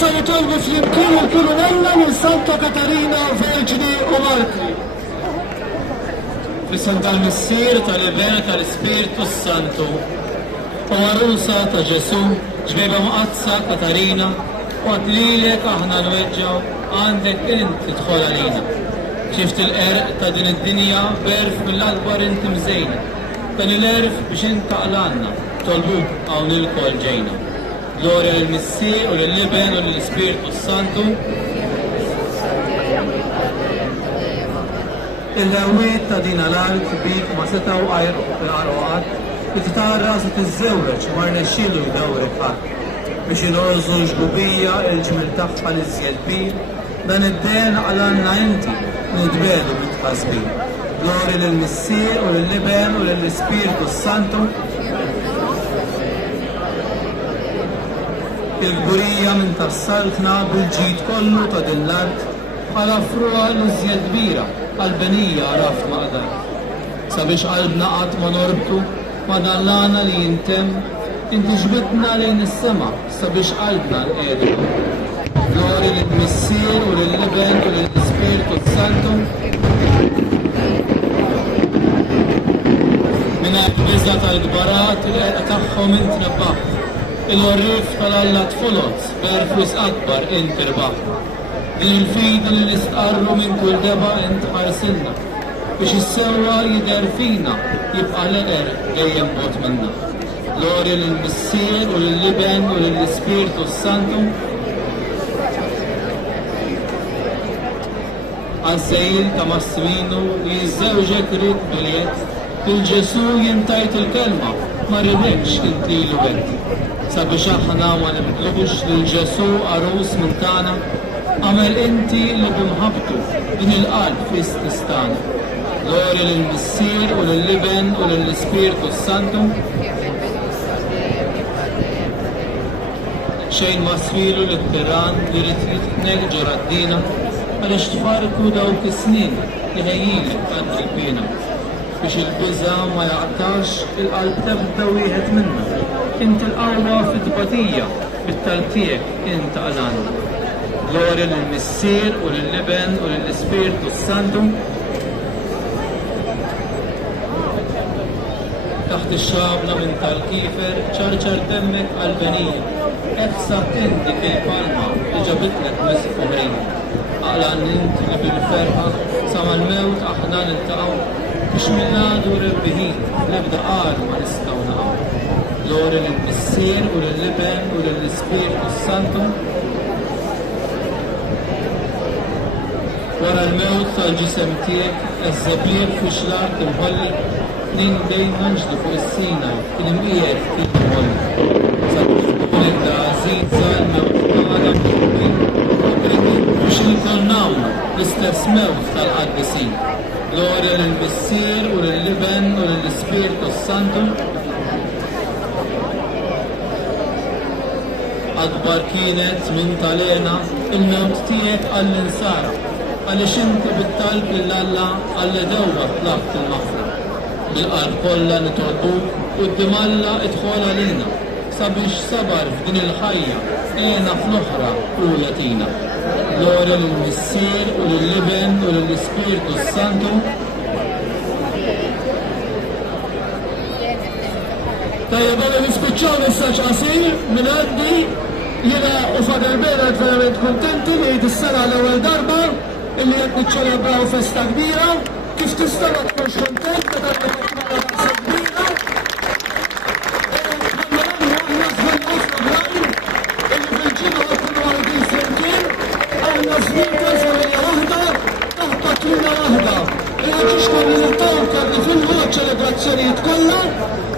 issa nitolbu fl-imkien il-Kirunella minn Santa Katarina Verġni u Martri. F'isem tal-Missier tal-Iber tal-Ispirtu Santu u Arusa ta' Ġesu ġbejba maqazza Katarina u għadlilek aħna nweġġaw għandek inti tħol għalina. Xift il-qerq ta' din id-dinja berf mill-akbar inti mżejna. Dan il-erf biex inta għalanna tolbuk hawn il-kol ġejna. Gloria lill-Missier u lill-Iben u lill-Ispirtu Santu. Il-lewiet ta' din l-art bik ma setaw għarqat li titarras u tiżżewreġ ma rnexxielu jdawrek ħadd biex inorżu ġbubija il-ġmil tagħha li żjed bil dan id-den għalanna inti nidbelu mit-tħassbin. Glori lill-Missier u lill-Iben u lill-Ispiritu Santu. Il-gburija minn tassaltna bil-ġid kollu ta' din l-art bħala fruha l-iżjed kbira għall-benija raft maqdar. Sabiex qalbna qatt ma norbtu ma dan l-għana li jintem, inti ġbitna lejn is-sema sabiex qalbna l-qegħdu. Glori lill-Missier u lill-Iben u lill-Ispiritu Santu. Mingħajr biża tal-gbarat il-qeqa tagħhom int rebbaħ. Il-orrif tal-Alla tfolot berfus akbar int irbaħ. Din il-fidi li nistqarru minn kull deba int ħarsilna biex is-sewwa jidher fina jibqa' l-eqer dejjem bogħod minna. Glori lill-Missier u lill-Iben u lill-Ispiritu Santu. Għal-sejjil ta' Massiminu li jiżżewġek rid biljet bil-Ġesu jintajt il-kelma ma rridekx inti l-wet. Sabiex aħna ma nibtlubux lil-Ġesu arus minn tagħna, għamel inti li bimħabtu din il-qalb fl-ististana. Glori lill-Missier u lill-Iben u lill-Ispiritu Santu. Xejn ma sfilu l-Tiran li rrid jitneg ġara d-dina għaliex tfarku dawk is-snin li ħejjilek għand il-pina. Biex il-biża ma jaqtax il-qalb tebda wieħed minna. Inti l-qawwa fit-tbatija bit-tal tiegħek int għalana. Glorja lill-Missier u lill-Iben u lill-Ispiritu Santu. Taħt ix-xabla minn tal-kifer ċarċar demmek għall-benija. Efsa tindik il-palma li ġabitlek misq uħrejna. Aqlan inti li bil-ferħa sa mal-mewt aħna niltaqgħu biex mill-għadu rebbiħin l-ebda qal ma nistgħu naqgħu. Glori lill-Missier u lill-Iben u lill-Ispiritu Santu. Wara l-mewt tal-ġisem tiegħek eżżebbier fix l-art imħolli nindej manġdu fuq is-Sinaj kien imqiegħed ftit imħolli. Sabiex tkun żid żal-mewt għadha biex nkun nagħmlu l-istess mewt tal-qaddisin. Glorja lill-Missier u lill-Iben u lill-Ispiritu Santu. Akbar kienet minn talena il-mewt tiegħek għall-insara għaliex inti bit-talb lill-Alla għalli dewwa tlaqt il-maħfra. Bil-qalb kollha nitolbuk quddiem Alla idħol għalina sabiex sabar f'din il-ħajja għena fl-oħra u latina. Glorja lill-Missier u lill-Iben u lill-Ispiritu Santu. Tajjeb għalli nispiċċaw messaġġ qasir minn għandi jiena u fadel Bernard verament kuntenti li dis-sena l-ewwel darba illi qed niċċelebraw festa kbira. Kif tista' ma tkunx kuntent meta qed nagħmlu festa kbira? ċelebrazzjonijiet kollha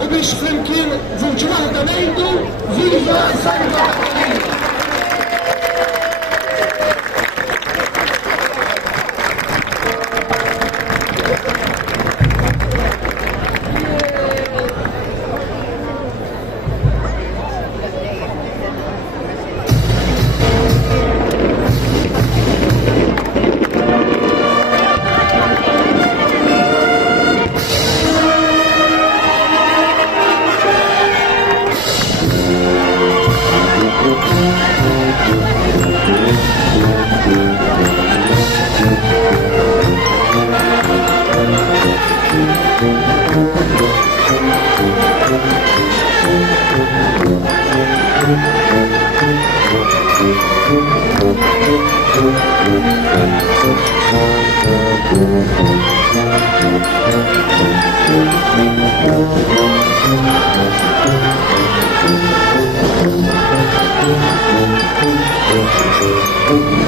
u biex flimkien żewġ waħda ngħidu Viva Santa Caterina! Thank you.